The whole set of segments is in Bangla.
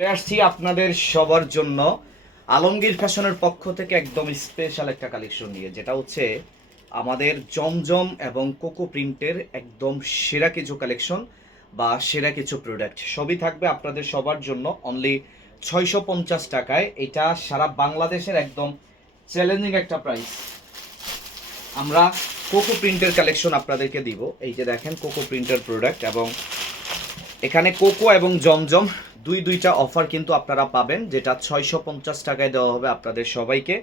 আসছি আপনাদের সবার জন্য আলমগীর ফ্যাশনের পক্ষ থেকে একদম স্পেশাল একটা কালেকশন নিয়ে, যেটা হচ্ছে আমাদের জমজম এবং কোকো প্রিন্টের একদম সেরা কিছু কালেকশন বা সেরা কিছু প্রোডাক্ট সবই থাকবে আপনাদের সবার জন্য অনলি 650 টাকায়। এটা সারা বাংলাদেশের একদম চ্যালেঞ্জিং একটা প্রাইস। আমরা কোকো প্রিন্টের কালেকশন আপনাদেরকে দিব। এই যে দেখেন কোকো প্রিন্টের প্রোডাক্ট, এবং এখানে কোকো এবং জমজম দুইটা অফার কিন্তু আপনারা পাবেন, যেটা 650 টাকায় দেওয়া হবে আপনাদের সবাইকে।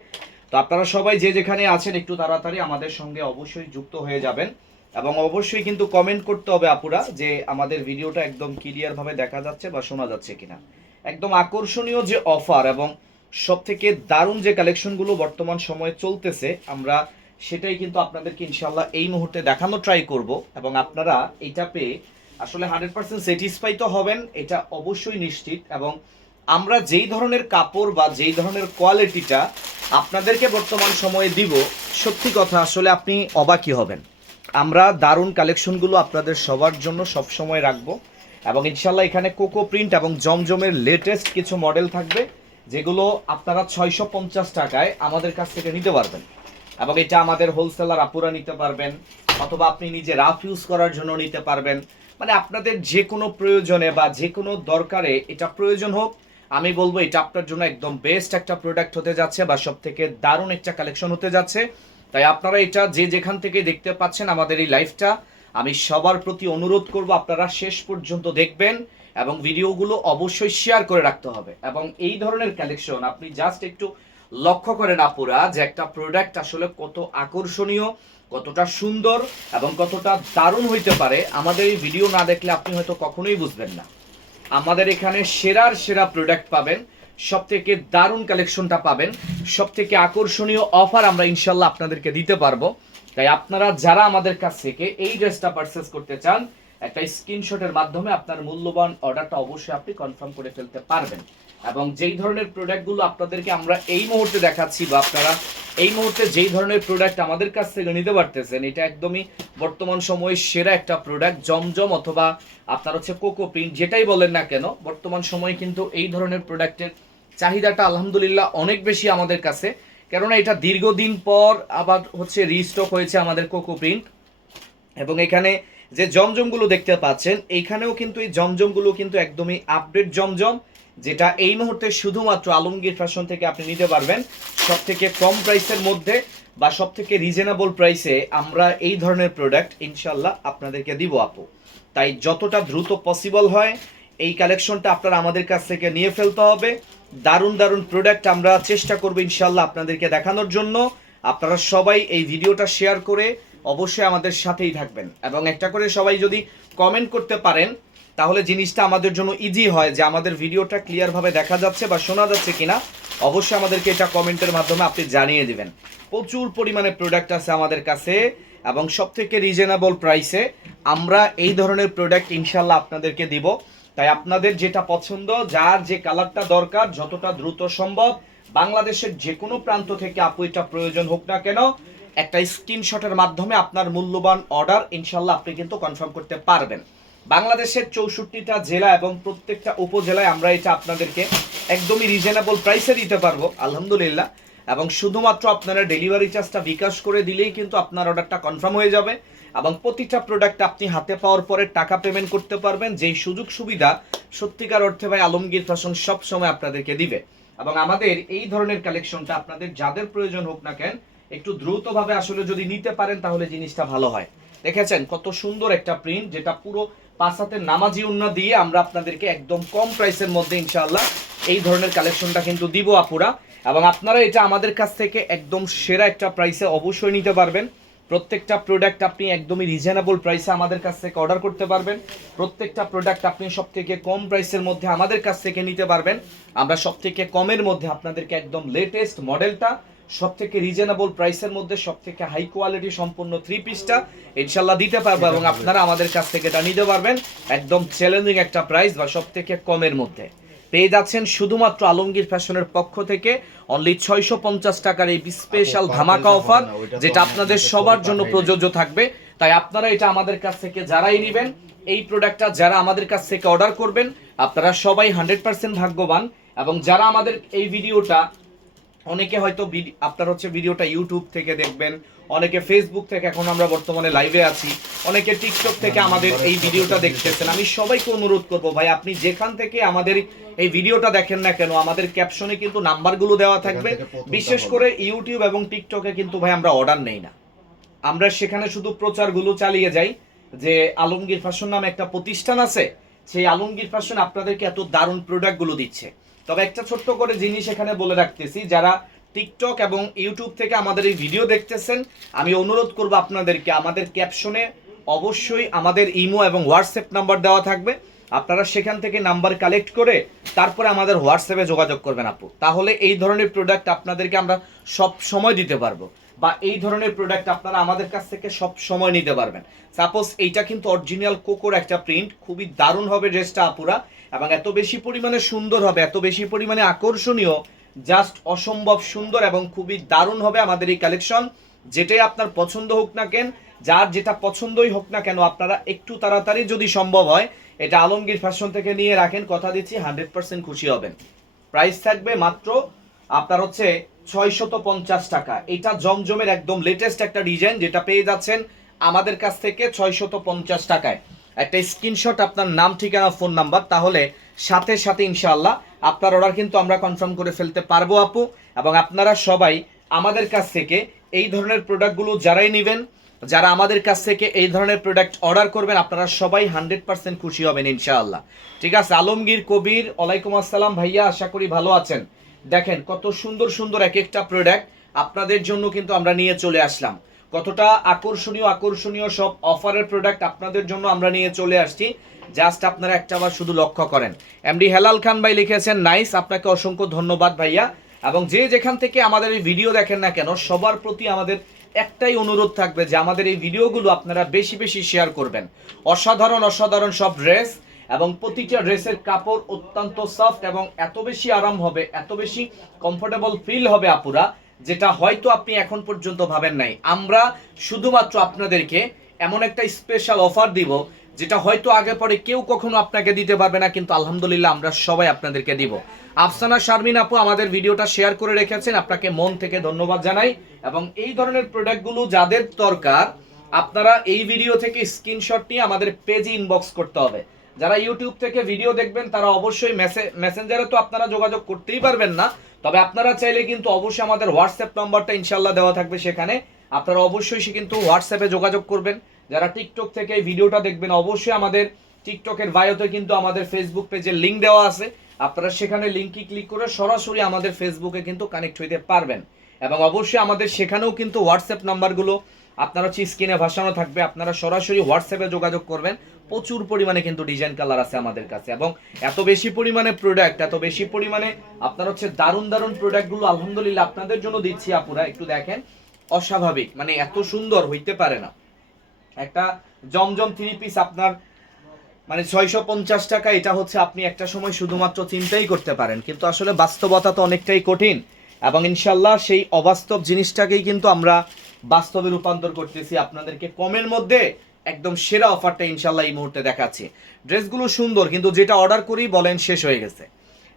তো আপনারা সবাই যে যেখানে আছেন একটু তাড়াতাড়ি আমাদের সঙ্গে অবশ্যই যুক্ত হয়ে যাবেন, এবং অবশ্যই কিন্তু কমেন্ট করতে হবে আপুরা যে আমাদের ভিডিওটা একদম ক্লিয়ারভাবে দেখা যাচ্ছে বা শোনা যাচ্ছে কিনা। একদম আকর্ষণীয় যে অফার এবং সব থেকে দারুণ যে কালেকশনগুলো বর্তমান সময়ে চলতেছে, আমরা সেটাই কিন্তু আপনাদেরকে ইনশাল্লাহ এই মুহূর্তে দেখানো ট্রাই করব, এবং আপনারা এটা পেয়ে আসলে 100% স্যাটিসফাই তো হবেন, এটা অবশ্যই নিশ্চিত। এবং আমরা যেই ধরনের কাপড় বা যেই ধরনের কোয়ালিটিটা আপনাদেরকে বর্তমান সময়ে দিব, সত্যি কথা আসলে আপনি অবাকই হবেন। আমরা দারুণ কালেকশনগুলো আপনাদের সবার জন্য সব সময় রাখবো, এবং ইনশাল্লাহ এখানে কোকো প্রিন্ট এবং জমজমের লেটেস্ট কিছু মডেল থাকবে, যেগুলো আপনারা 650 টাকায় আমাদের কাছ থেকে নিতে পারবেন। এবং এটা আমাদের হোলসেলার আপুরা নিতে পারবেন, অথবা আপনি নিজে রাফ ইউজ করার জন্য নিতে পারবেন। মানে আপনাদের যে কোনো প্রয়োজনে বা যে কোনো দরকারে এটা প্রয়োজন হোক, আমি বলবো এটা আপনার জন্য একদম বেস্ট একটা প্রোডাক্ট হতে যাচ্ছে বা সব থেকে দারুণ একটা কালেকশন হতে যাচ্ছে। তাই আপনারা এটা যে যেখান থেকে দেখতে পাচ্ছেন আমাদের এই লাইভটা, আমি সবার প্রতি অনুরোধ করব আপনারা শেষ পর্যন্ত দেখবেন, এবং ভিডিওগুলো অবশ্যই শেয়ার করে রাখতে হবে। এবং এই ধরনের কালেকশন আপনি জাস্ট একটু লক্ষ্য করেন আপুরা, যে একটা প্রোডাক্ট আসলে কত আকর্ষণীয়, কতটা সুন্দর এবং কতটা দারুণ হইতে পারে। আমাদের এই ভিডিও না দেখলে আপনি হয়তো কখনোই বুঝবেন না। আমাদের এখানে সেরার সেরা প্রোডাক্ট পাবেন, সব থেকে দারুণ কালেকশনটা পাবেন, সব থেকে আকর্ষণীয় অফার আমরা ইনশাল্লাহ আপনাদেরকে দিতে পারবো। তাই আপনারা যারা আমাদের কাছ থেকে এই ড্রেসটা পারচেস করতে চান, একটা স্ক্রিনশটের মাধ্যমে আপনার মূল্যবান অর্ডারটা অবশ্যই আপনি কনফার্ম করে ফেলতে পারবেন। এবং যেই ধরনের প্রোডাক্টগুলো আপনাদেরকে আমরা এই মুহূর্তে দেখাচ্ছি, বা আপনারা এই মুহূর্তে যেই ধরনের প্রোডাক্ট আমাদের কাছ থেকে নিতে পারতেছেন, এটা একদমই বর্তমান সময়ে সেরা একটা প্রোডাক্ট। জমজম অথবা আপনার হচ্ছে কোকো প্রিন্ট, যেটাই বলেন না কেন, বর্তমান সময়ে কিন্তু এই ধরনের প্রোডাক্টের চাহিদাটা আলহামদুলিল্লাহ অনেক বেশি আমাদের কাছে। কেননা এটা দীর্ঘদিন পর আবার হচ্ছে রিস্টক হয়েছে আমাদের কোকো প্রিন্ট। এবং এখানে যে জমজমগুলো দেখতে পাচ্ছেন, এইখানেও কিন্তু এই জমজমগুলো কিন্তু একদমই আপডেট জমজম, যেটা এই মুহূর্তে শুধুমাত্র আলমগীর ফ্যাশন থেকে আপনি নিতে পারবেন সব থেকে কম প্রাইসের মধ্যে বা সব থেকে রিজনেবল প্রাইসে। আমরা এই ধরনের প্রোডাক্ট ইনশাল্লাহ আপনাদেরকে দিব আপু। তাই যতটা দ্রুত পসিবল হয় এই কালেকশনটা আপনারা আমাদের কাছ থেকে নিয়ে ফেলতে হবে। দারুণ দারুণ প্রোডাক্ট আমরা চেষ্টা করবো ইনশাল্লাহ আপনাদেরকে দেখানোর জন্য। আপনারা সবাই এই ভিডিওটা শেয়ার করে অবশ্যই আমাদের সাথেই থাকবেন, এবং একটা করে সবাই যদি কমেন্ট করতে পারেন তাহলে জিনিসটা আমাদের জন্য ইজি হয়, যে আমাদের ভিডিওটা ক্লিয়ারভাবে দেখা যাচ্ছে বা শোনা যাচ্ছে কিনা। অবশ্যই আমাদেরকে এটা কমেন্টের মাধ্যমে আপনি জানিয়ে দিবেন। প্রচুর পরিমাণে প্রোডাক্ট আছে আমাদের কাছে, এবং সব থেকে রিজনেবল প্রাইসে আমরা এই ধরনের প্রোডাক্ট ইনশাল্লাহ আপনাদেরকে দিব। তাই আপনাদের যেটা পছন্দ, যার যে কালারটা দরকার, যতটা দ্রুত সম্ভব বাংলাদেশের যে কোনো প্রান্ত থেকে আপু এটা প্রয়োজন হোক না কেন, একটা স্ক্রিনশটের মাধ্যমে আপনার মূল্যবান অর্ডার ইনশাল্লাহ আপনি কিন্তু কনফার্ম করতে পারবেন। বাংলাদেশের 64টা জেলা এবং প্রত্যেকটা উপজেলায় আমরা এটা আপনাদেরকে একদমই রিজনেবল প্রাইসে দিতে পারবো আলহামদুলিল্লাহ। এবং শুধুমাত্র আপনারা ডেলিভারি চার্জটা বিকাশ করে দিলেই কিন্তু আপনার অর্ডারটা কনফার্ম হয়ে যাবে, এবং প্রতিটা প্রোডাক্ট আপনি হাতে পাওয়ার পরে টাকা পেমেন্ট করতে পারবেন। যেই সুযোগ সুবিধা সত্যিকার অর্থে ভাই আলমগীর ফ্যাশন সব সময় আপনাদেরকে দিবে। এবং আমাদের এই ধরনের কালেকশনটা আপনাদের যাদের প্রয়োজন হোক না কেন, একটু দ্রুতভাবে আসলে যদি নিতে পারেন তাহলে জিনিসটা ভালো হয়। দেখেছেন কত সুন্দর একটা প্রিন্ট, যেটা পুরো 5 হাতের নামাজি উন্না দিয়ে আমরা আপনাদেরকে একদম কম প্রাইসের মধ্যে ইনশাআল্লাহ এই ধরনের কালেকশনটা কিন্তু দিব আপুরা। এবং আপনারা এটা আমাদের কাছ থেকে একদম সেরা একটা প্রাইসে অবশ্যই নিতে পারবেন। প্রত্যেকটা প্রোডাক্ট আপনি একদমই রিজনেবল প্রাইসে আমাদের কাছ থেকে অর্ডার করতে পারবেন। প্রত্যেকটা প্রোডাক্ট আপনি সব থেকে কম প্রাইসের মধ্যে আমাদের কাছ থেকে নিতে পারবেন। আমরা সব থেকে কমের মধ্যে আপনাদেরকে একদম লেটেস্ট মডেলটা সব থেকে রিজনেবল প্রাইসের মধ্যে সব থেকে হাই কোয়ালিটি সম্পূর্ণ 3 পিসটা ইনশাল্লাহ দিতে পারবো, এবং আপনারা আমাদের কাছ থেকে এটা নিতে পারবেন একদম চ্যালেঞ্জিং একটা প্রাইস বা সব থেকে কমের মধ্যে। পেয়ে যাচ্ছেন শুধুমাত্র আলমগীর ফ্যাশনের পক্ষ থেকে অনলি 650 টাকার এই স্পেশাল ধামাকা অফার, যেটা আপনাদের সবার জন্য প্রযোজ্য থাকবে। তাই আপনারা এটা আমাদের কাছ থেকে যারাই নেবেন, এই প্রোডাক্টটা যারা আমাদের কাছ থেকে অর্ডার করবেন, আপনারা সবাই 100% ভাগ্যবান। এবং যারা আমাদের এই ভিডিওটা, অনেকে হয়তো আপনার হচ্ছে ভিডিওটা ইউটিউব থেকে দেখবেন, অনেকে ফেসবুক থেকে, এখন আমরা বর্তমানে লাইভে আছি, অনেকে টিকটক থেকে আমাদের এই ভিডিওটা দেখতেছেন। আমি সবাইকে অনুরোধ করব, ভাই আপনি যেখান থেকে আমাদের এই ভিডিওটা দেখেন না কেন, আমাদের ক্যাপশনে কিন্তু নাম্বারগুলো দেওয়া থাকবে। বিশেষ করে ইউটিউব এবং টিকটকে কিন্তু ভাই আমরা অর্ডার নেই না, আমরা সেখানে শুধু প্রচারগুলো চালিয়ে যাই যে আলমগীর ফ্যাশন নামে একটা প্রতিষ্ঠান আছে, সেই আলমগীর ফ্যাশন আপনাদেরকে এত দারুণ প্রোডাক্টগুলো দিচ্ছে। তবে একটা ছোট্ট করে জিনিস এখানে বলে রাখতেছি, যারা টিকটক এবং ইউটিউব থেকে আমাদের এই ভিডিও দেখতেছেন, আমি অনুরোধ করব আপনাদেরকে, আমাদের ক্যাপশনে অবশ্যই আমাদের ইমো এবং হোয়াটসঅ্যাপ নাম্বার দেওয়া থাকবে। আপনারা সেখান থেকে নাম্বার কালেক্ট করে তারপরে আমাদের হোয়াটসঅ্যাপে যোগাযোগ করবেন আপু, তাহলে এই ধরনের প্রোডাক্ট আপনাদেরকে আমরা সব সময় দিতে পারবো, বা এই ধরনের প্রোডাক্ট আপনারা আমাদের কাছ থেকে সব সময় নিতে পারবেন। সাপোজ এইটা কিন্তু অরিজিনাল কোকোর একটা প্রিন্ট, খুবই দারুণ হবে ড্রেসটা আপুরা, এবং এত বেশি পরিমাণে সুন্দর হবে, এত বেশি পরিমাণে আকর্ষণীয়, জাস্ট অসম্ভব সুন্দর এবং খুবই দারুণ হবে আমাদের এই কালেকশন। যেটাই আপনার পছন্দ হোক না কেন, যার যেটা পছন্দই হোক না কেন, আপনারা একটু তাড়াতাড়ি যদি সম্ভব হয় এটা আলমগীর ফ্যাশন থেকে নিয়ে রাখেন, কথা দিচ্ছি 100% খুশি হবেন। প্রাইস থাকবে মাত্র আপনার হচ্ছে 650 টাকা। এটা জমজমের একদম লেটেস্ট একটা ডিজাইন, যেটা পেয়ে যাচ্ছেন আমাদের কাছ থেকে 650 টাকায়। একটা স্ক্রিনশট, আপনার নাম, ঠিকানা, ফোন নাম্বার, তাহলে সাথে সাথে ইনশাআল্লাহ আপনার অর্ডার কিন্তু আমরা কনফার্ম করে ফেলতে পারবো আপু। এবং আপনারা সবাই আমাদের কাছ থেকে এই ধরনের প্রোডাক্টগুলো যারাই নেবেন, যারা আমাদের কাছ থেকে এই ধরনের প্রোডাক্ট অর্ডার করবেন, আপনারা সবাই 100% খুশি হবেন ইনশাআল্লাহ। ঠিক আছে, আলমগীর কবির, ওয়ালাইকুম আসসালাম ভাইয়া, আশা করি ভালো আছেন। দেখেন কত সুন্দর সুন্দর এক একটা প্রোডাক্ট আপনাদের জন্য কিন্তু আমরা নিয়ে চলে আসলাম, কতটা আকর্ষণীয় আকর্ষণীয় সব অফারের প্রোডাক্ট আপনাদের জন্য আমরা নিয়ে চলে আসছি। জাস্ট আপনারা একটা বার শুধু লক্ষ্য করেন। এমডি হেলাল খান ভাই লিখেছেন নাইস, আপনাকে অসংখ্য ধন্যবাদ ভাইয়া। এবং যে যেখান থেকে আমাদের এই ভিডিও দেখেন না কেন, সবার প্রতি আমাদের একটাই অনুরোধ থাকবে যে আমাদের এই ভিডিওগুলো আপনারা বেশি বেশি শেয়ার করবেন। অসাধারণ অসাধারণ সব ড্রেস, এবং প্রতিটা ড্রেসের কাপড় অত্যন্ত সফট এবং এত বেশি আরাম হবে, এত বেশি কমফোর্টেবল ফিল হবে আপুরা, যেটা হয়তো আপনি এখন পর্যন্ত ভাবেন নাই। আমরা শুধুমাত্র আপনাদেরকে এমন একটা স্পেশাল অফার দিব, যেটা হয়তো আগে পরে কেউ কখনো আপনাকে দিতে পারবে না, কিন্তু আলহামদুলিল্লাহ আমরা সবাই আপনাদেরকে দিব। আফসানা শারমিন আপু আমাদের ভিডিওটা শেয়ার করে রেখেছেন, আপনাকে মন থেকে ধন্যবাদ জানাই। এবং এই ধরনের প্রোডাক্টগুলো যাদের দরকার, আপনারা এই ভিডিও থেকে স্ক্রিনশট নিয়ে আমাদের পেজে ইনবক্স করতে হবে। যারা ইউটিউব থেকে ভিডিও দেখবেন তারা অবশ্যই মেসেঞ্জারে তো আপনারা যোগাযোগ করতেই পারবেন না, তবে আপনারা চাইলে কিন্তু অবশ্যই আমাদের হোয়াটসঅ্যাপ নাম্বারটা ইনশাল্লাহ দেওয়া থাকবে, সেখানে আপনারা অবশ্যই কিন্তু হোয়াটসঅ্যাপে যোগাযোগ করবেন। যারা টিকটক থেকে এই ভিডিওটা দেখবেন, অবশ্যই আমাদের টিকটকের বায়োতে কিন্তু আমাদের ফেসবুক পেজের লিঙ্ক দেওয়া আছে, আপনারা সেখানে লিঙ্কে ক্লিক করে সরাসরি আমাদের ফেসবুকে কিন্তু কানেক্ট হইতে পারবেন। এবং অবশ্যই আমাদের সেখানেও কিন্তু হোয়াটসঅ্যাপ নাম্বারগুলো আপনার হচ্ছে স্ক্রিনে ভাসানো থাকবে, আপনারা সরাসরি হোয়াটসঅ্যাপে যোগাযোগ করবেন। প্রচুর পরিমাণে কিন্তু ডিজাইন কালার আছে আমাদের কাছে, এবং এত বেশি পরিমাণে প্রোডাক্ট, এত বেশি পরিমাণে আপনার হচ্ছে দারুণ দারুণ প্রোডাক্টগুলো আলহামদুলিল্লাহ আপনাদের জন্য দিচ্ছি আপুরা। একটু দেখেন, অস্বাভাবিক, মানে এত সুন্দর হইতে পারে না। একটা জমজম 3 পিস আপনার মানে 650 টাকা, এটা হচ্ছে আপনি একটা সময় শুধুমাত্র চিন্তাই করতে পারেন, কিন্তু আসলে বাস্তবতা তো অনেকটাই কঠিন, এবং ইনশাল্লাহ সেই অবাস্তব জিনিসটাকেই কিন্তু আমরা বাস্তবে রূপান্তর করতেছি। আপনাদেরকে কমের মধ্যে একদম সেরা অফারটা ইনশাল্লাহ এই মুহূর্তে দেখাচ্ছি। ড্রেসগুলো সুন্দর, কিন্তু যেটা অর্ডার করি বলেন শেষ হয়ে গেছে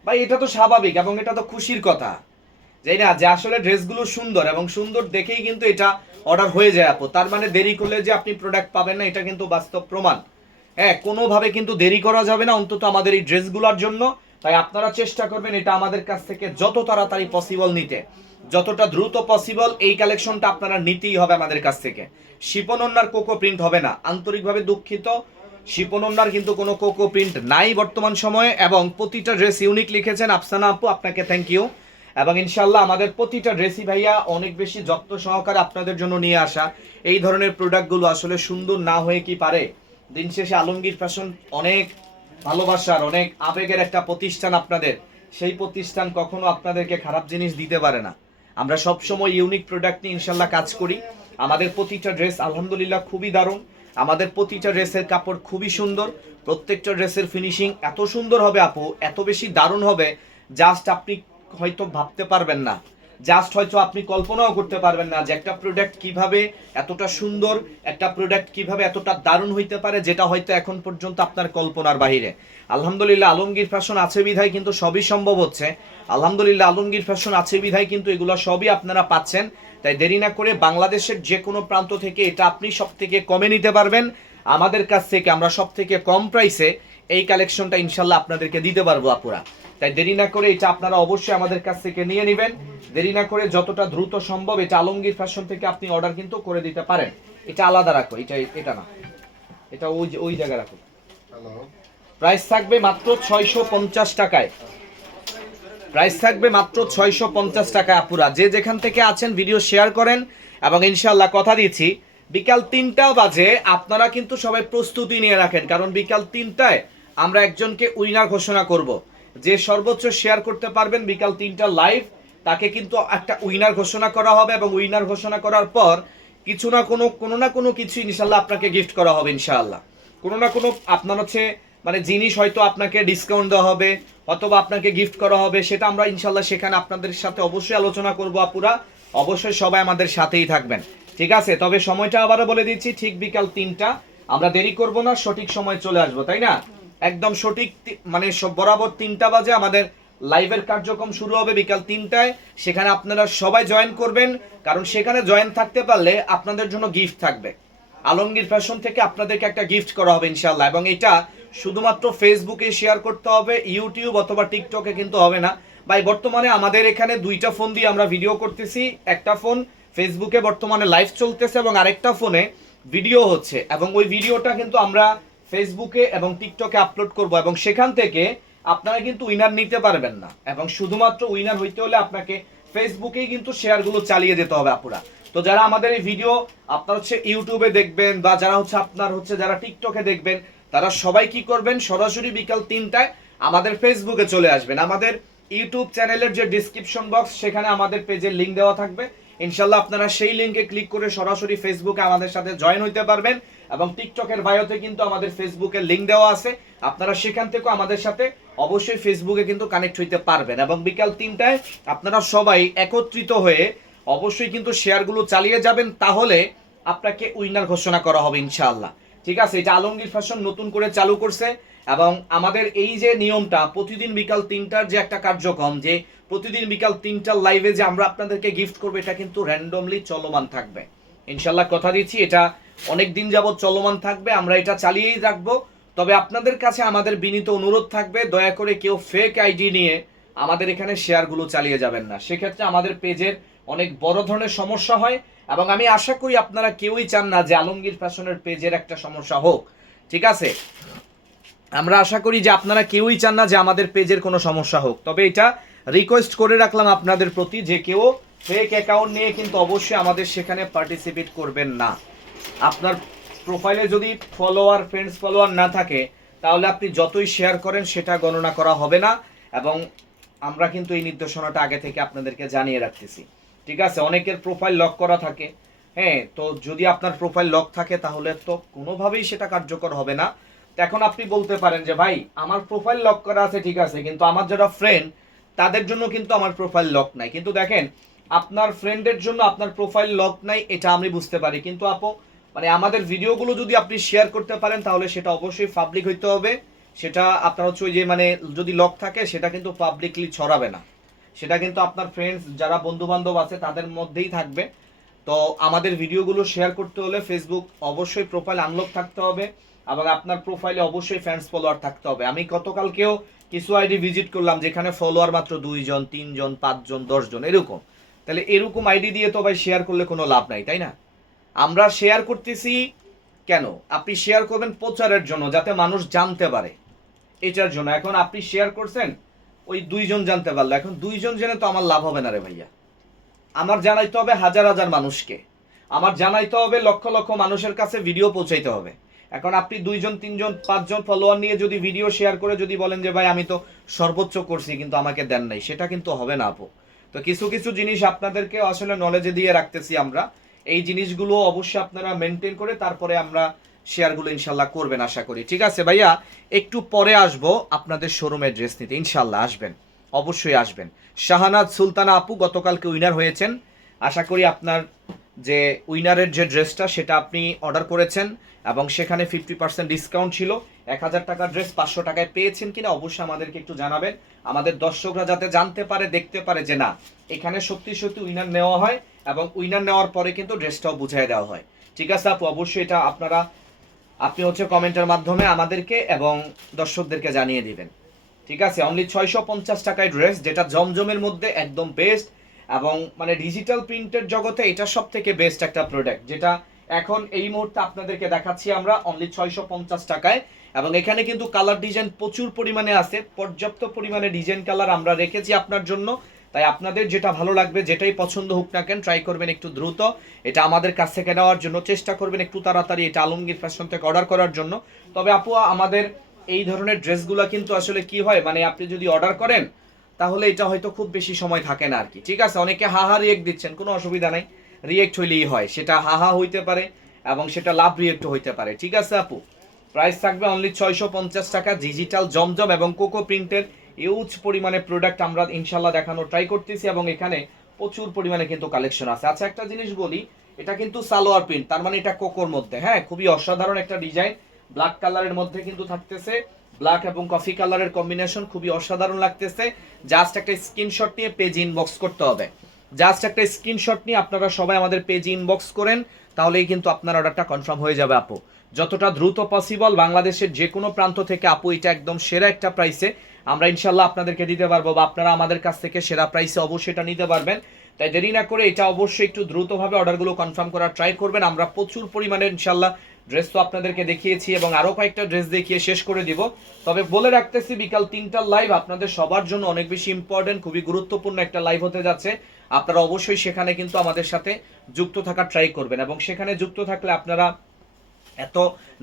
ভাই, এটা তো স্বাভাবিক এবং এটা তো খুশির কথা, যাই না, যে আসলে ড্রেসগুলো সুন্দর এবং সুন্দর দেখেই কিন্তু এটা অর্ডার হয়ে যায় আপু। তার মানে দেরি করলে যে আপনি প্রোডাক্ট পাবেন না, এটা কিন্তু বাস্তব প্রমাণ। হ্যাঁ, কোনোভাবে কিন্তু দেরি করা যাবে না, অন্তত আমাদের এই ড্রেসগুলোর জন্য। তাই আপনারা চেষ্টা করবেন এটা আমাদের কাছ থেকে যত তাড়াতাড়ি পসিবল নিতে, যতটা দ্রুত পসিবল এই কালেকশনটা আপনারা নিতেই হবে আমাদের কাছ থেকে। শিপন ওন্নার কোকো প্রিন্ট হবে না, আন্তরিকভাবে দুঃখিত, শিপন ওন্নার কিন্তু কোনো কোকো প্রিন্ট নাই বর্তমান সময়ে। এবং প্রতিটা ড্রেস ইউনিক লিখেছেন আফসানা আপু, আপনাকে থ্যাংক ইউ। এবং ইনশাল্লাহ আমাদের প্রতিটা ড্রেসই ভাইয়া অনেক বেশি যত্ন সহকারে আপনাদের জন্য নিয়ে আসা। এই ধরনের প্রোডাক্টগুলো আসলে সুন্দর না হয়ে কি পারে? দিন শেষে আলমগীর ফ্যাশন অনেক ভালোবাসার, অনেক আবেগের একটা প্রতিষ্ঠান আপনাদের, সেই প্রতিষ্ঠান কখনো আপনাদেরকে খারাপ জিনিস দিতে পারে না। আমরা সবসময় ইউনিক প্রোডাক্ট নিয়ে ইনশাল্লাহ কাজ করি। আমাদের প্রতিটা ড্রেস আলহামদুলিল্লাহ খুবই দারুণ, আমাদের প্রতিটা ড্রেসের কাপড় খুবই সুন্দর, প্রত্যেকটা ড্রেসের ফিনিশিং এত সুন্দর হবে আপু, এত বেশি দারুণ হবে, জাস্ট আপনি হয়তো ভাবতে পারবেন না। জাস্ট হয়তো আপনি কল্পনাও করতে পারবেন না যে একটা প্রোডাক্ট কিভাবে এতটা সুন্দর, একটা প্রোডাক্ট কিভাবে এতটা দারুণ হইতে পারে, যেটা হয়তো এখন পর্যন্ত আপনার কল্পনার বাহিরে। আলহামদুলিল্লাহ আলমগীর ফ্যাশন আছে বিধায় কিন্তু সবই সম্ভব হচ্ছে। আলহামদুলিল্লাহ আলমগীর ফ্যাশন আছে বিধায় কিন্তু এগুলো সবই আপনারা পাচ্ছেন। তাই দেরি না করে বাংলাদেশের যে কোনো প্রান্ত থেকে এটা আপনি সব থেকে কমে নিতে পারবেন আমাদের কাছ থেকে। আমরা সব থেকে কম প্রাইসে এই কালেকশনটা ইনশাল্লাহ আপনাদেরকে দিতে পারবো আপুরা। তাই দেরি না করে এটা আপনারা অবশ্যই আমাদের কাছ থেকে নিয়ে নেবেন। দেরি না করে যতটা দ্রুত সম্ভব এটা আলমগীর ফ্যাশন থেকে আপনি অর্ডার কিন্তু করে দিতে পারেন। এটা আলাদা রাখো, এটা না, এটা ওই জায়গায় রাখো। প্রাইস থাকবে মাত্র 650 টাকায়। প্রাইস থাকবে মাত্র 650 টাকা আপুরা। যে যেখান থেকে আছেন ভিডিও শেয়ার করেন এবং ইনশাল্লাহ কথা দিচ্ছি বিকাল 3টা বাজে আপনারা কিন্তু সবাই প্রস্তুতি নিয়ে রাখেন, কারণ বিকাল 3টায় আমরা একজনকে উইনার ঘোষণা করব। যে সর্বোচ্চ শেয়ার করতে পারবেন বিকাল 3টা লাইভ, তাকে কিন্তু একটা উইনার ঘোষণা করা হবে এবং উইনার ঘোষণা করার পর কিছু না কোনো না কোনো কিছু ইনশাল্লাহ আপনাকে গিফট করা হবে ইনশাআল্লাহ। কোনো না কোনো আপনার হচ্ছে মানে জিনিস হয়তো আপনাকে ডিসকাউন্ট দেওয়া হবে অথবা আপনাকে গিফট করা হবে, সেটা আমরা ইনশাল্লাহ সেখানে আপনাদের সাথে অবশ্যই আলোচনা করব আপুরা। অবশ্যই সবাই আমাদের সাথেই থাকবেন, ঠিক আছে? তবে সময়টা আবারও বলে দিচ্ছি, ঠিক বিকাল 3টা। আমরা দেরি করব না, সঠিক সময় চলে আসবো, তাই না? একদম সঠিক মানে বরাবর 3টা বাজে আমাদের লাইভের কার্যক্রম শুরু হবে বিকাল 3টায়। সেখানে আপনারা সবাই জয়েন করবেন, কারণ সেখানে জয়েন থাকতে পারলে আপনাদের জন্য গিফট থাকবে। আলমগীর ফ্যাশন থেকে আপনাদেরকে একটা গিফট করা হবে ইনশাআল্লাহ। এবং এটা শুধুমাত্র ফেসবুকে শেয়ার করতে হবে, ইউটিউব অথবা টিকটকে কিন্তু হবে না ভাই। বর্তমানে আমাদের এখানে 2টা ফোন দিয়ে আমরা ভিডিও করতেছি। একটা ফোন ফেসবুকে বর্তমানে লাইভ চলতেছে এবং আরেকটা ফোনে ভিডিও হচ্ছে, এবং ওই ভিডিওটা কিন্তু আমরা ফেসবুকে এবং টিকটকে আপলোড করব এবং সেখান থেকে আপনারা কিন্তু উইনার নিতে পারবেন না। এবং শুধুমাত্র উইনার হইতে হলে আপনাকে ফেসবুকেই কিন্তু শেয়ারগুলো চালিয়ে যেতে হবে আপুরা। তো যারা আমাদের এই ভিডিও আপনার হচ্ছে ইউটিউবে দেখবেন বা যারা হচ্ছে আপনার হচ্ছে যারা টিকটকে দেখবেন, তারা সবাই কি করবেন, সরাসরি বিকাল 3টায় আমাদের ফেসবুকে চলে আসবেন। আমাদের ইউটিউব চ্যানেলের যে ডিসক্রিপশন বক্স, সেখানে আমাদের পেজের লিঙ্ক দেওয়া থাকবে। ইনশাল্লাহ আপনারা সেই লিঙ্কে ক্লিক করে সরাসরি ফেসবুকে আমাদের সাথে জয়েন হইতে পারবেন। এবং টিকটকের বায়োতে কিন্তু আমাদের ফেসবুকের লিঙ্ক দেওয়া আছে, আপনারা সেখান থেকেও আমাদের সাথে অবশ্যই ফেসবুকে কিন্তু কানেক্ট হইতে পারবেন। এবং বিকাল 3টায় আপনারা সবাই একত্রিত হয়ে অবশ্যই কিন্তু শেয়ারগুলো চালিয়ে যাবেন, তাহলে আপনাকে উইনার ঘোষণা করা হবে ইনশাআল্লাহ, ঠিক আছে? এটা আলমগীর ফ্যাশন নতুন করে চালু করছে। এবং আমাদের এই যে নিয়মটা প্রতিদিন বিকাল 3টার যে একটা কার্যক্রম, যে প্রতিদিন বিকাল 3টার লাইভে যে আমরা আপনাদেরকে গিফট করবো, এটা কিন্তু র্যান্ডমলি চলমান থাকবে ইনশাল্লাহ। কথা দিচ্ছি এটা অনেক দিন যাবত চলমান থাকবে, আমরা এটা চালিয়েই রাখবো। তবে আপনাদের কাছে আমাদের বিনীত অনুরোধ থাকবে, দয়া করে কেউ ফেক আইডি নিয়ে আমাদের এখানে শেয়ারগুলো চালিয়ে যাবেন না। সেক্ষেত্রে আমাদের পেজের অনেক বড় ধরনের সমস্যা হয়, এবং আমি আশা করি আপনারা কেউই চান না যে আলমগীর ফ্যাশনের পেজের একটা সমস্যা হোক, ঠিক আছে? আমরা আশা করি যে আপনারা কেউই চান না যে আমাদের পেজের কোনো সমস্যা হোক। তবে এটা রিকোয়েস্ট করে রাখলাম আপনাদের প্রতি যে কেউ ফেক অ্যাকাউন্ট নিয়ে কিন্তু অবশ্যই আমাদের সেখানে পার্টিসিপেট করবেন না। আপনার প্রোফাইলে যদি ফ্রেন্ডস ফলোয়ার না থাকে, তাহলে আপনি যতই শেয়ার করেন সেটা গণনা করা হবে না। এবং আমরা কিন্তু এই নির্দেশনাটা আগে থেকে আপনাদেরকে জানিয়ে রাখতেছি, ঠিক আছে? অনেকের প্রোফাইল লক করা থাকে, হ্যাঁ, তো যদি আপনার প্রোফাইল লক থাকে তাহলে তো কোনোভাবেই সেটা কার্যকর হবে না। এখন আপনি বলতে পারেন যে ভাই আমার প্রোফাইল লক করা আছে, ঠিক আছে, কিন্তু আমার যারা ফ্রেন্ড তাদের জন্য কিন্তু আমার প্রোফাইল লক নাই। কিন্তু দেখেন, আপনার ফ্রেন্ডের জন্য আপনার প্রোফাইল লক নাই এটা আমি বুঝতে পারি, কিন্তু আপু মানে আমাদের ভিডিওগুলো যদি আপনি শেয়ার করতে পারেন তাহলে সেটা অবশ্যই পাবলিক হইতে হবে। সেটা আপনার হচ্ছে ওই যে মানে যদি লক থাকে সেটা কিন্তু পাবলিকলি ছড়াবে না, সেটা কিন্তু আপনার ফ্রেন্ডস যারা বন্ধু বান্ধব আছে তাদের মধ্যেই থাকবে। তো আমাদের ভিডিওগুলো শেয়ার করতে হলে ফেসবুক অবশ্যই প্রোফাইল আনলক থাকতে হবে, এবং আপনার প্রোফাইলে অবশ্যই ফ্যান্স ফলোয়ার থাকতে হবে। আমি গতকালকেও কিছু আইডি ভিজিট করলাম যেখানে ফলোয়ার মাত্র 2 জন 3 জন 5 জন 10 জন এরকম। তাহলে এরকম আইডি দিয়ে তো ভাই শেয়ার করলে কোনো লাভ নাই, তাই না? আমরা শেয়ার করতেছি কেন? আপনি শেয়ার করবেন প্রচারের জন্য, যাতে মানুষ জানতে পারে, এটার জন্য। এখন আপনি শেয়ার করছেন, ওই 2 জন জানতে পারলো, এখন 2 জন জেনে তো আমার লাভ হবে না রে ভাইয়া। আমার জানাইতে হবে হাজার হাজার মানুষকে, আমার জানাইতে হবে লক্ষ লক্ষ মানুষের কাছে ভিডিও পৌঁছাইতে হবে। এখন আপনি 2 জন 3 জন 5 জন ফলোয়ার নিয়ে যদি ভিডিও শেয়ার করে যদি বলেন যে ভাই আমি তো সর্বোচ্চ করছি কিন্তু আমাকে দেন নাই, সেটা কিন্তু হবে না আপু। তো কিছু কিছু জিনিস আপনাদেরকে আসলে নলেজে দিয়ে রাখতেছি আমরা, এই জিনিসগুলো অবশ্যই আপনারা মেনটেন করে তারপরে আমরা শেয়ারগুলো ইনশাল্লাহ করবেন আশা করি, ঠিক আছে ভাইয়া? একটু পরে আসবো আপনাদের শোরুমের ড্রেস নিতে, ইনশাল্লাহ আসবেন, অবশ্যই আসবেন। শাহানাজ সুলতানা আপু গতকালকে উইনার হয়েছেন। আশা করি আপনার যে উইনারের যে ড্রেসটা সেটা আপনি অর্ডার করেছেন এবং সেখানে 50% ডিসকাউন্ট ছিল। 1000 টাকার ড্রেস 500 টাকায় পেয়েছেন কিনা অবশ্যই আমাদেরকে একটু জানাবেন, আমাদের দর্শকরা যাতে জানতে পারে, দেখতে পারে যে না এখানে সত্যি সত্যি উইনার নেওয়া হয় এবং উইনার নেওয়ার পরে কিন্তু ড্রেসটাও বুঝিয়ে দেওয়া হয়। ঠিক আছে আপু, অবশ্যই এটা আপনি হচ্ছে কমেন্টের মাধ্যমে আমাদেরকে এবং দর্শকদেরকে জানিয়ে দিবেন। ঠিক আছে, অনলি 650 টাকায় ড্রেস, যেটা জমজমের মধ্যে একদম বেস্ট এবং মানে ডিজিটাল প্রিন্টের জগতে এটা সব থেকে বেস্ট একটা প্রোডাক্ট, যেটা এখন এই মুহূর্তে আপনাদেরকে দেখাচ্ছি আমরা অনলি 650 টাকায়। এবং এখানে কিন্তু কালার ডিজাইন প্রচুর পরিমাণে আছে, পর্যাপ্ত পরিমাণে ডিজাইন কালার আমরা রেখেছি আপনার জন্য। তাই আপনাদের যেটা ভালো লাগবে, যেটাই পছন্দ হোক না কেন, ট্রাই করবেন একটু দ্রুত এটা আমাদের কাছ থেকে নেওয়ার জন্য, চেষ্টা করবেন একটু তাড়াতাড়ি এটা আলমগীর ফ্যাশন থেকে অর্ডার করার জন্য। তবে আপু আমাদের এই ধরনের ড্রেসগুলো কিন্তু আসলে কি হয়, মানে আপনি যদি অর্ডার করেন তাহলে এটা হয়তো খুব বেশি সময় থাকে না আর কি। ঠিক আছে, অনেকে হাহা রিয়েক্ট দিচ্ছেন, কোনো অসুবিধা নাই, রিয়েক্ট হইলেই হয়, সেটা হাহা হইতে পারে এবং সেটা লাভ রিয়েক্ট হইতে পারে। ঠিক আছে আপু, প্রাইস থাকবে অনলি 650 টাকা। ডিজিটাল জমজম এবং কোকো প্রিন্টের ইউজ পরিমাণে প্রোডাক্ট আমরা ইনশাল্লাহ দেখানোর ট্রাই করতেছি এবং এখানে প্রচুর পরিমাণে কিন্তু কালেকশন আছে। আচ্ছা একটা জিনিস বলি, এটা কিন্তু সালোয়ার প্রিন্ট, তার মানে এটা কোকোর মধ্যে, হ্যাঁ খুবই অসাধারণ একটা ডিজাইন। ব্ল্যাক কালারের মধ্যে কিন্তু থাকতেছে, ব্ল্যাক এবং কফি কালারের কম্বিনেশন খুবই অসাধারণ লাগতেছে। জাস্ট একটা স্ক্রিনশট নিয়ে পেজ ইনবক্স করতে হবে, জাস্ট একটা স্ক্রিনশট নিয়ে আপনারা সবাই আমাদের পেজ ইনবক্স করেন, তাহলেই কিন্তু আপনার অর্ডারটা কনফার্ম হয়ে যাবে আপু। যতটা দ্রুত পসিবল বাংলাদেশের যে কোনো প্রান্ত থেকে আপু এটা একদম সেরা একটা প্রাইসে আমরা ইনশাল্লাহ আপনাদেরকে দিতে পারবো, বা আপনারা আমাদের কাছ থেকে সেরা প্রাইসে অবশ্যই এটা নিতে পারবেন। তাই দেরি না করে এটা অবশ্যই একটু দ্রুতভাবে অর্ডারগুলো কনফার্ম করার ট্রাই করবেন। আমরা প্রচুর পরিমাণে ইনশাল্লাহ ড্রেস তো আপনাদেরকে দেখিয়েছি এবং আরও কয়েকটা ড্রেস দেখিয়ে শেষ করে দিব। তবে বলে রাখতেছি বিকাল 3টার লাইভ আপনাদের সবার জন্য অনেক বেশি ইম্পর্টেন্ট, খুবই গুরুত্বপূর্ণ একটা লাইভ হতে যাচ্ছে। আপনারা অবশ্যই সেখানে কিন্তু আমাদের সাথে যুক্ত থাকার ট্রাই করবেন এবং সেখানে যুক্ত থাকলে আপনারা এত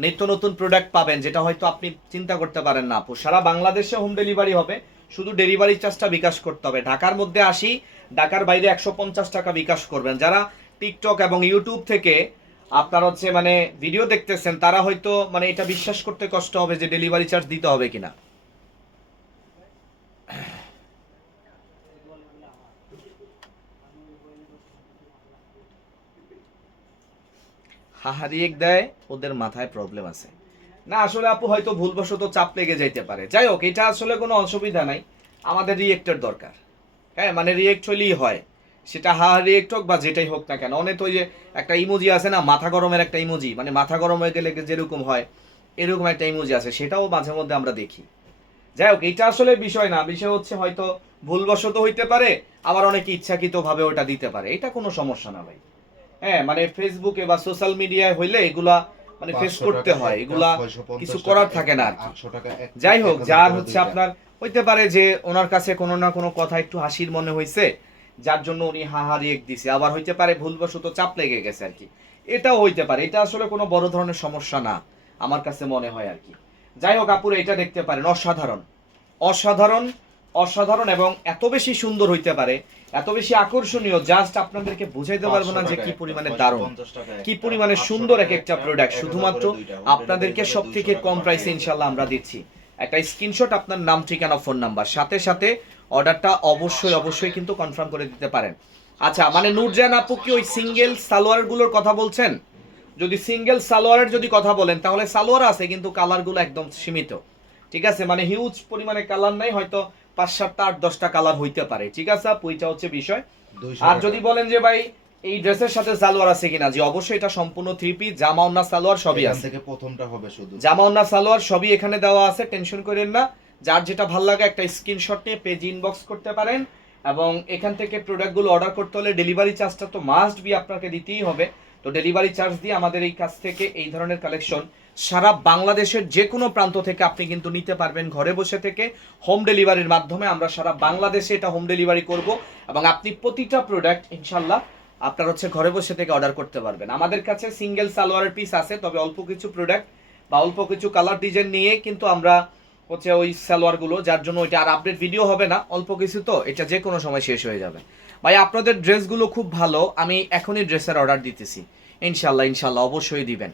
নিত্য নতুন প্রোডাক্ট পাবেন যেটা হয়তো আপনি চিন্তা করতে পারেন না আপু। সারা বাংলাদেশে হোম ডেলিভারি হবে, শুধু ডেলিভারি চার্জটা বিকাশ করতে হবে। ঢাকার মধ্যে 80, ঢাকার বাইরে 150 টাকা বিকাশ করবেন। যারা টিকটক এবং ইউটিউব থেকে আপনার হচ্ছে মানে ভিডিও দেখতেছেন তারা হয়তো মানে এটা বিশ্বাস করতে কষ্ট হবে যে ডেলিভারি চার্জ দিতে হবে কিনা। হাহারিয়েক দেয়, ওদের মাথায় প্রবলেম আছে। না আসলে আপু হয়তো ভুলবশত চাপ লেগে যাইতে পারে। যাই হোক, এটা আসলে কোনো অসুবিধা নাই, আমাদের রিয়েক্টের দরকার, হ্যাঁ মানে রিয়েক্ট হলেই হয়, সেটা রিয়েক্ট হোক বা যেটাই হোক না কেন। অনেক ওই যে একটা ইমোজি আছে না, মাথা গরমের একটা ইমোজি, মানে মাথা গরম হয়ে গেলে যেরকম হয় এরকম একটা ইমোজি আছে, সেটাও মাঝে মধ্যে আমরা দেখি। যাই হোক, এটা আসলে বিষয় না, বিষয় হচ্ছে হয়তো ভুলবশত হইতে পারে, আবার অনেকে ইচ্ছাকৃতভাবে ওটা দিতে পারে, এটা কোনো সমস্যা না ভাই। হ্যাঁ মানে ফেসবুকে বা সোশ্যাল মিডিয়ায় হইলে এগুলা মানে ফেস করতে হয়, এগুলা কিছু করার থাকে না আর কি। যাই হোক, যার হচ্ছে আপনার হইতে পারে যে ওনার কাছে কোনো না কোনো কথা একটু হাসির মনে হয়েছে, যার জন্য উনি হাহা রিয়েক্ট দিছে, আবার হইতে পারে ভুলবশত চাপ লেগে গেছে আর কি, এটাও হইতে পারে। এটা আসলে কোনো বড় ধরনের সমস্যা না আমার কাছে মনে হয় আর কি। যাই হোক আপুরা, এটা দেখতে পারেন, অসাধারণ অসাধারণ অসাধারণ এবং এত বেশি সুন্দর হইতে পারে, এত বেশি আকর্ষণীয়, জাস্ট আপনাদেরকে বুঝাইতে পারবো না যে কি পরিমাণে দারুণ, কি পরিমাণে সুন্দর এক একটা প্রোডাক্ট। শুধুমাত্র আপনাদেরকে সব থেকে কম প্রাইসে ইনশাল্লাহ আমরা দিচ্ছি। একটা স্ক্রিনশট, আপনার নাম, ঠিকানা, ফোন নাম্বার, সাথে সাথে অর্ডারটা অবশ্যই অবশ্যই কিন্তু কনফার্ম করে দিতে পারেন। আচ্ছা মানে নূরজাহান আপু কি ওই সিঙ্গেল সালোয়ারগুলোর কথা বলছেন? যদি সিঙ্গেল সালোয়ারের যদি কথা বলেন তাহলে সালোয়ার আছে, কিন্তু কালারগুলো একদম সীমিত। ঠিক আছে, মানে হিউজ পরিমাণে কালার নাই, হয়তো 5-7টা 8-10টা কালার হইতে পারে। ঠিক আছে আপু, এটা হচ্ছে বিষয়। আর যদি বলেন যে ভাই এই ড্রেসের সাথে সালোয়ার আছে কিনা, যে অবশ্যই এটা সম্পূর্ণ 3 পিস, জামা ওন্না সালোয়ার সবই আছে। থেকে প্রথমটা হবে শুধু জামা ওন্না সালোয়ার সবই এখানে দেওয়া আছে, টেনশন করেন না। যার যেটা ভালো লাগে একটা স্ক্রিনশট নিয়ে পেজ ইনবক্স করতে পারেন এবং এখান থেকে প্রোডাক্টগুলো অর্ডার করতে হলে ডেলিভারি চার্জটা তো মাস্ট বি আপনাকে দিতেই হবে। তো ডেলিভারি চার্জ দিয়ে আমাদের এই কাছ থেকে এই ধরনের কালেকশন সারা বাংলাদেশের যে কোনো প্রান্ত থেকে আপনি কিন্তু নিতে পারবেন ঘরে বসে থেকে, হোম ডেলিভারির মাধ্যমে। আমরা সারা বাংলাদেশে এটা হোম ডেলিভারি করব এবং আপনি প্রতিটা প্রোডাক্ট ইনশাল্লাহ আপনার হচ্ছে ঘরে বসে থেকে অর্ডার করতে পারবেন। আমাদের কাছে সিঙ্গেল সালোয়ারের পিস আছে, তবে অল্প কিছু প্রোডাক্ট বা অল্প কিছু কালার ডিজাইন নিয়ে কিন্তু আমরা হচ্ছে ওই সালোয়ারগুলো, যার জন্য ওইটা আর আপডেট ভিডিও হবে না, অল্প কিছু তো এটা যে কোনো সময় শেষ হয়ে যাবে। ভাই আপনাদের ড্রেসগুলো খুব ভালো, আমি এখনই ড্রেসের অর্ডার দিতেছি, ইনশাল্লাহ ইনশাল্লাহ অবশ্যই দিবেন।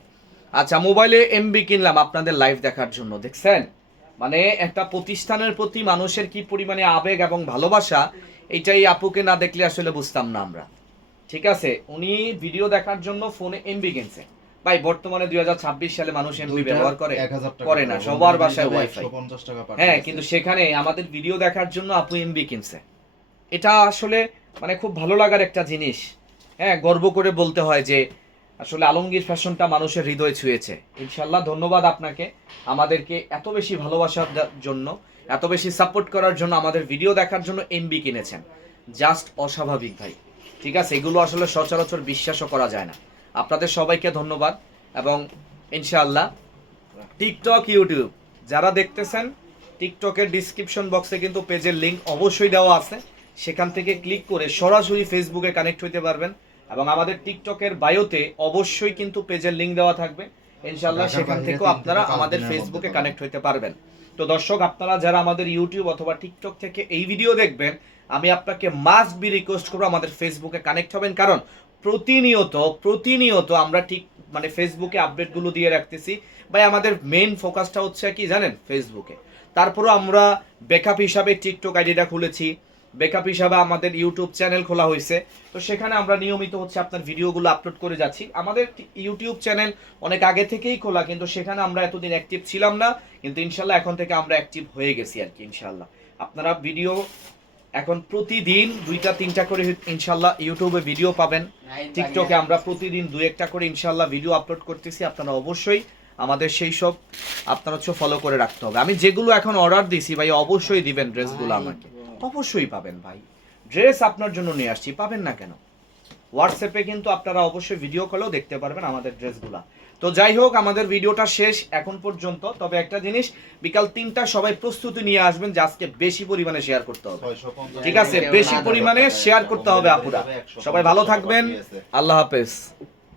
আচ্ছা মোবাইলে এমবি কিনলাম আপনাদের লাইভ দেখার জন্য, দেখছেন মানে একটা প্রতিষ্ঠানের প্রতি মানুষের কি পরিমাণে আবেগ এবং ভালোবাসা, এটাই আপুকে না দেখলে আসলে বুঝতাম না আমরা। ঠিক আছে, উনি ভিডিও দেখার জন্য ফোনে এমবি কিনছে। ভাই বর্তমানে 2026 সালে মানুষ এমবি ব্যবহার করে না, সবার বাসায় ওয়াইফাই। হ্যাঁ, কিন্তু সেখানে আমাদের ভিডিও দেখার জন্য আপু এমবি কিনছে। এটা আসলে মানে খুব ভালো লাগার একটা জিনিস। হ্যাঁ, গর্ব করে বলতে হয় যে আসলে আলমগীর ফ্যাশনটা মানুষের হৃদয় ছুঁয়েছে। ইনশাল্লাহ ধন্যবাদ আপনাকে, আমাদেরকে এত বেশি ভালোবাসার জন্য, এত বেশি সাপোর্ট করার জন্য, আমাদের ভিডিও দেখার জন্য এমবি কিনেছেন। জাস্ট অস্বাভাবিক ভাই। ঠিক আছে, এগুলো আসলে সচরাচর বিশ্বাসও করা যায় না। আপনাদের সবাইকে ধন্যবাদ। এবং ইনশাআল্লাহ টিকটক, ইউটিউব যারা দেখতেছেন, টিকটকের ডিসক্রিপশন বক্সে কিন্তু পেজের লিঙ্ক অবশ্যই দেওয়া আছে, সেখান থেকে ক্লিক করে সরাসরি ফেসবুকে কানেক্ট হতে পারবেন। এবং আমাদের টিকটকের বায়োতে অবশ্যই কিন্তু পেজের লিঙ্ক দেওয়া থাকবে, ইনশাআল্লাহ সেখান থেকেও আপনারা আমাদের ফেসবুকে কানেক্ট হতে পারবেন। তো দর্শক, আপনারা যারা আমাদের ইউটিউব অথবা টিকটক থেকে এই ভিডিও দেখবেন, আমি আপনাকে মাস্ট বি রিকোয়েস্ট করবো আমাদের ফেসবুকে কানেক্ট হবেন, কারণ প্রতিনিয়ত আমরা ঠিক মানে ফেসবুকে আপডেটগুলো দিয়ে রাখতেছি। ভাই আমাদের মেইন ফোকাসটা হচ্ছে কি জানেন, ফেসবুকে। তারপরও আমরা ব্যাকআপ হিসাবে টিকটক আইডিটা খুলেছি, ব্যাকআপ হিসাবে আমাদের ইউটিউব চ্যানেল খোলা হয়েছে। তো সেখানে আমরা নিয়মিত হচ্ছে আপনার ভিডিওগুলো আপলোড করে যাচ্ছি। আমাদের ইউটিউব চ্যানেল অনেক আগে থেকেই খোলা, কিন্তু সেখানে আমরা এতদিন অ্যাক্টিভ ছিলাম না, কিন্তু ইনশাল্লাহ এখন থেকে আমরা অ্যাক্টিভ হয়ে গেছি আর কি। ইনশাল্লাহ আপনারা ভিডিও এখন প্রতিদিন 2-3টা করে ইনশাল্লাহ ইউটিউবে ভিডিও পাবেন। টিকটকে আমরা প্রতিদিন 2-1টা করে ইনশাল্লাহ ভিডিও আপলোড করতেছি। আপনারা অবশ্যই আমাদের সেই সব আপনারা হচ্ছে ফলো করে রাখতে হবে। আমি যেগুলো এখন অর্ডার দিছি ভাই, অবশ্যই দিবেন ড্রেসগুলো আমাকে, অবশ্যই পাবেন ভাই। ড্রেস আপনার জন্য নিয়ে আসছি, পাবেন না কেন? হোয়াটসঅ্যাপে কিন্তু আপনারা অবশ্যই ভিডিও কলেও দেখতে পারবেন আমাদের ড্রেসগুলা। তো যাই হোক, আমাদের ভিডিওটা শেষ এখন পর্যন্ত। তবে একটা জিনিস, বিকাল 3টা সবাই প্রস্তুতি নিয়ে আসবেন যে আজকে বেশি পরিমাণে শেয়ার করতে হবে। ঠিক আছে, বেশি পরিমাণে শেয়ার করতে হবে আপুরা। সবাই ভালো থাকবেন, আল্লাহ হাফেজ।